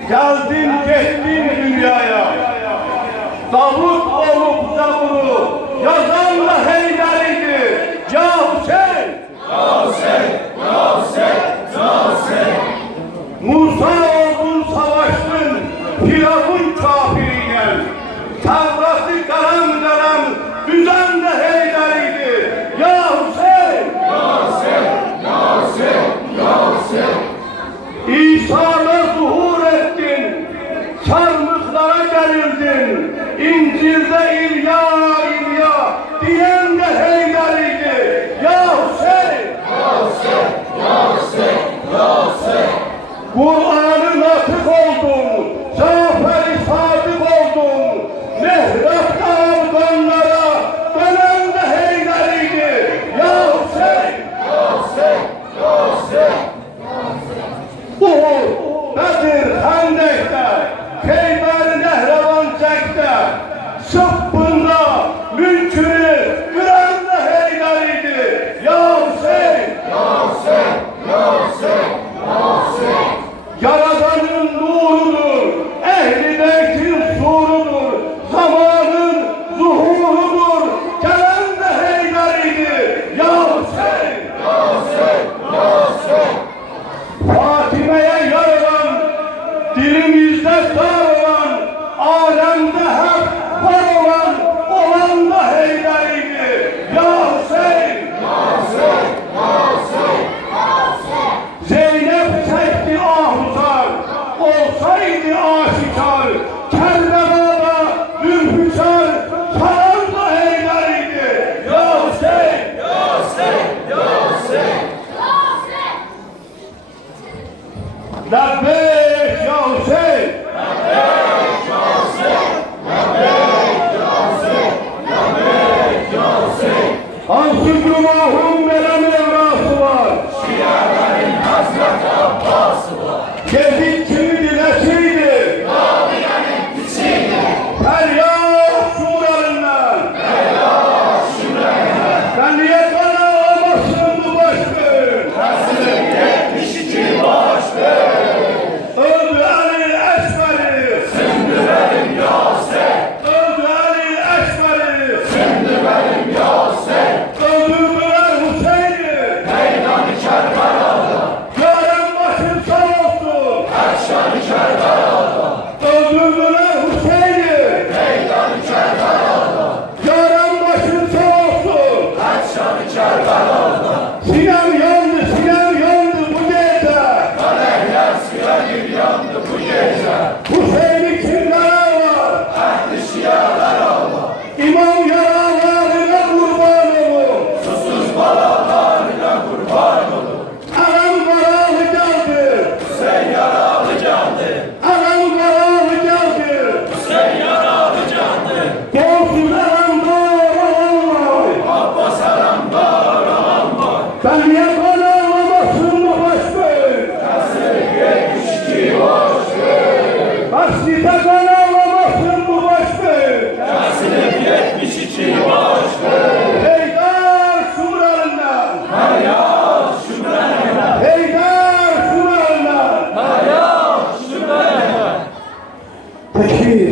Geldin gittin dünyaya. Davut olup zaburu yazan da Heyderi'ydi. Ya Hüseyin! Ya Hüseyin! Ya Hüseyin! Ya Hüseyin! Musa oldun savaştın Firavun kafiriyle. Tevrat'ı karam karam düzen de Heyderi'ydi. Ya Hüseyin! Ya Hüseyin! Ya Hüseyin! Ya Hüseyin! İsa'la zuhur ettin, çarmıklara gerildin. İncil'de İlya İlya diyen de Heyderi'ydi. Ya Hüseyin! Ya Hüseyin! Ya Hüseyin! Ya Hüseyin! Kur'an'ın atık oldun, Cafer-i Sadık oldun. Mihrap'ta avganlara dönen de Heyderi'ydi. Ya Hüseyin! Ya Hüseyin! Ya Hüseyin! Uhud, Bedir, Hendek'te, Kheyber, Nehrevan çekte, Sıffın'da mülkünü gören de Heyderi'ydi. Ya Hüseyin! Ya Hüseyin! Ya Hüseyin! Ya Hüseyin! Yaradanın nurudur, Ehl-i Beyt'in surudur, zamanın zuhurudur, gelen de Heyderi'ydi. Ya Hüseyin! Ya Hüseyin! Ya Hüseyin! Fatime'ye yaralan, dilimizde dar olan, alemde hep var olan da Heyderi'ydi. Ya Hüseyin! Ya Hüseyin! Ya Hüseyin! Zeynep çekti ahuzar, olsaydı aşikar, Kerbela'da Zülfikar, saran da Heyderi'ydi. Ya Hüseyin! Ya Hüseyin! Ya Hüseyin! Lebbeyk ya Hüseyin! Hansı günahın veren evrası var? Şiaların Hazreti Abbas'ı var. Gezit kimi dilesiydi? Kabile'nin piçiydi. Feryat şuralarından. Sen niye kana olmasın bu başkın? Hazır 72 başlı. Öldü Ali Eşber'i. Sündürelim ya sen. Öldü Ali Eşber'i. Sündürelim ya sen. Öldürdüler Hüseyin'i. Meydanı Kerbela'da. Yaren başın sağ olsun. Akşamı Kerbela'da. Öldürdüler Hüseyin'i. Meydanı Kerbela'da. Yaren başın sağ olsun. Akşamı Kerbela'da. Sinem yandı bu gece. Aleyhler siyanir yandı bu gece. Hüseyin'i kimlere var? Ehli şialar Allah. İmam yaralarına kurban olun. Susuz balalarına kurban olun. Anam karalı geldi. Hüseyin yaralı candı. Anam karalı geldi. Hüseyin yaralı candı. Doğsun anam doğru. Abbas aram var aman var. Ben niye bana ağlamasın bu başkın? Hazır 72 başlı. Başlıca bana ağlamasın bu başkın. Hazır 72